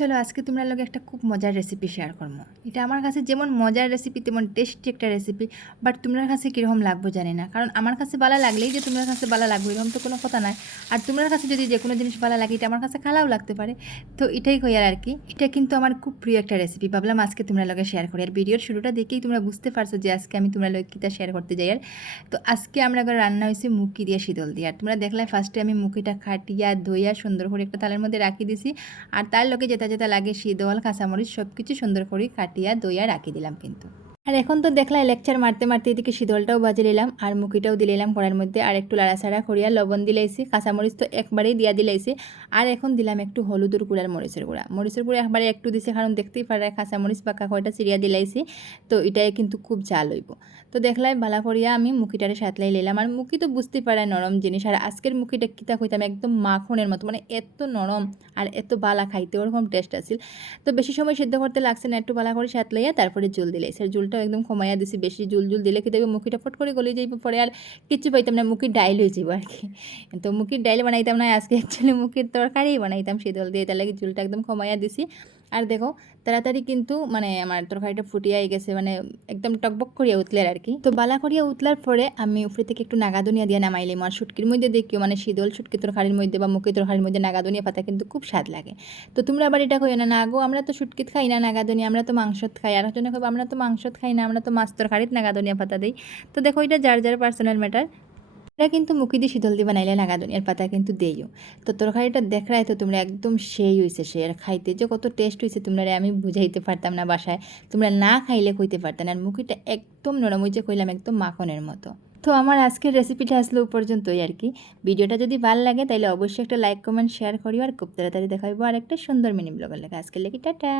চলো আজকে তোমরা লগে একটা খুব মজার রেসিপি শেয়ার করবো। এটা আমার কাছে যেমন মজার রেসিপি তেমন টেস্টি একটা রেসিপি। বাট তোমার কাছে কীরকম লাগবে জানি না, কারণ আমার কাছে ভালো লাগলেই যে তোমার কাছে ভালো লাগবে এরকম তো কোনো কথা নাই। আর তোমার কাছে যদি যে কোনো জিনিস ভালো লাগে এটা আমার কাছে খারাপ লাগতে পারে। তো এটাই কইয়ার আর কি। এটা কিন্তু আমার খুব প্রিয় একটা রেসিপি, ভাবলাম আজকে তোমরা লগে শেয়ার করি। আর ভিডিওর শুরুটা দেখেই তোমরা বুঝতে পারছো যে আজকে আমি তোমরা লগে কীটা শেয়ার করতে যাই। আর তো আজকে আমরা রান্না হয়েছে মুখি দিয়ে শীতল দিয়ে। আর তোমরা দেখলে ফার্স্টে আমি মুখিটা খাটিয়া ধুইয়া সুন্দর করে একটা থালের মধ্যে রাখি দিছি। আর তার লগে যেটা যেটা লাগে শীতল কাঁচামরিচ সব কিছু সুন্দর করে কাটিয়া দইয়া রাখি দিলাম কিন্তু। আর এখন তো দেখলাই লেকচার মারতে মারতে এদিকে শীতলটাও বাজে নিলাম আর মুখিটাও দিলাম কড়ার মধ্যে। আর একটু লাড়াছাড়া করিয়া লবণ দিলাইছি, কাঁচামরিচ তো একবারেই দিয়া দিলাইছি। আর এখন দিলাম একটু হলুদের গুঁড়ার মরিচের গুঁড়া। মরিচের গুঁড়া একবারে একটু দিছে, কারণ দেখতেই পারে কাঁচামরিচ পাকা কয়টা চিরিয়া দিলাইছি। তো এটাই কিন্তু খুব ঝাল হইব। তো দেখলাই ভালো করিয়া আমি মুখিটারে সাতলাই নিলাম। আর মুখি তো বুঝতে পারে নরম জিনিস, আর আজকের মুখিটা কিতা কইতাম একদম মাখনের মতো, মানে এত নরম আর এত বালা খাইতে ওরকম টেস্ট আছিল। তো বেশি সময় সিদ্ধ করতে লাগছে না, একটু ভালো করে সাতলাইয়া তারপরে জল দিলাইছি। আর জলটাও একদম কমাইয়া দিছি, বেশি জল দিলে কি দেখবে মুখিটা ফট করে গলে যাইব পরে আর কিচ্ছু পাইতাম না, মুখির ডাইল হয়ে যাবো আর কি। তো মুখির ডাইল বানাইতাম না আজকে, অ্যাকচুয়ালি মুখির তরকারি বানাইতাম শীতল দিয়ে, তার লাগে জলটা একদম কমাইয়া দিছি। আর দেখো তাড়াতাড়ি কিন্তু মানে আমার তরকারিটা ফুটিয়াই গেছে, মানে একদম টকবক করিয়া উতলের আর কি। তো বালা করিয়া উতলার পরে আমি উপরে থেকে একটু নাগাদুনিয়া দিয়ে নামাইলাম। আর শুটকির মধ্যে দেখিও মানে শীতল শুটকি তরকারির মধ্যে বা মুখি তরকারির মধ্যে নাগাদুনিয়া পাতা কিন্তু খুব স্বাদ লাগে। তো তোমরা আবার এটা কইও না, না গো আমরা তো শুটকিত খাই না নাগাদুনিয়া, আমরা তো মাংসত খাই। আর জন্য কইব আমরা তো মাংসত খাই না, আমরা তো মাছ তরকারিত নাগাদুনিয়া পাতা দিই। তো দেখো এটা যার যার পার্সোনাল ম্যাটার। এটা কিন্তু মুখি দিয়ে শীতল দিয়ে বানাইলে নাগাদুনিয়ার পাতা কিন্তু দেইও। তো তরকারিটা দেখলাই তো তোমরা একদম সেই হয়েছে, সে আর খাইতে যে কত টেস্ট হয়েছে তোমরা আমি বুঝাইতে পারতাম না বাসায়, তোমরা না খাইলে কইতে পারতাম না। আর মুখিটা একদম নরম হয়েছে, কইলাম একদম মাখনের মতো। তো আমার আজকের রেসিপিটা আসলে পর্যন্তই আর কি। ভিডিওটা যদি ভালো লাগে তাহলে অবশ্যই একটা লাইক কমেন্ট শেয়ার করিও। আর খুব তাড়াতাড়ি দেখাইবো আর একটা সুন্দর মিনি ব্লগের লেগে। আজকের লেগে টাটা।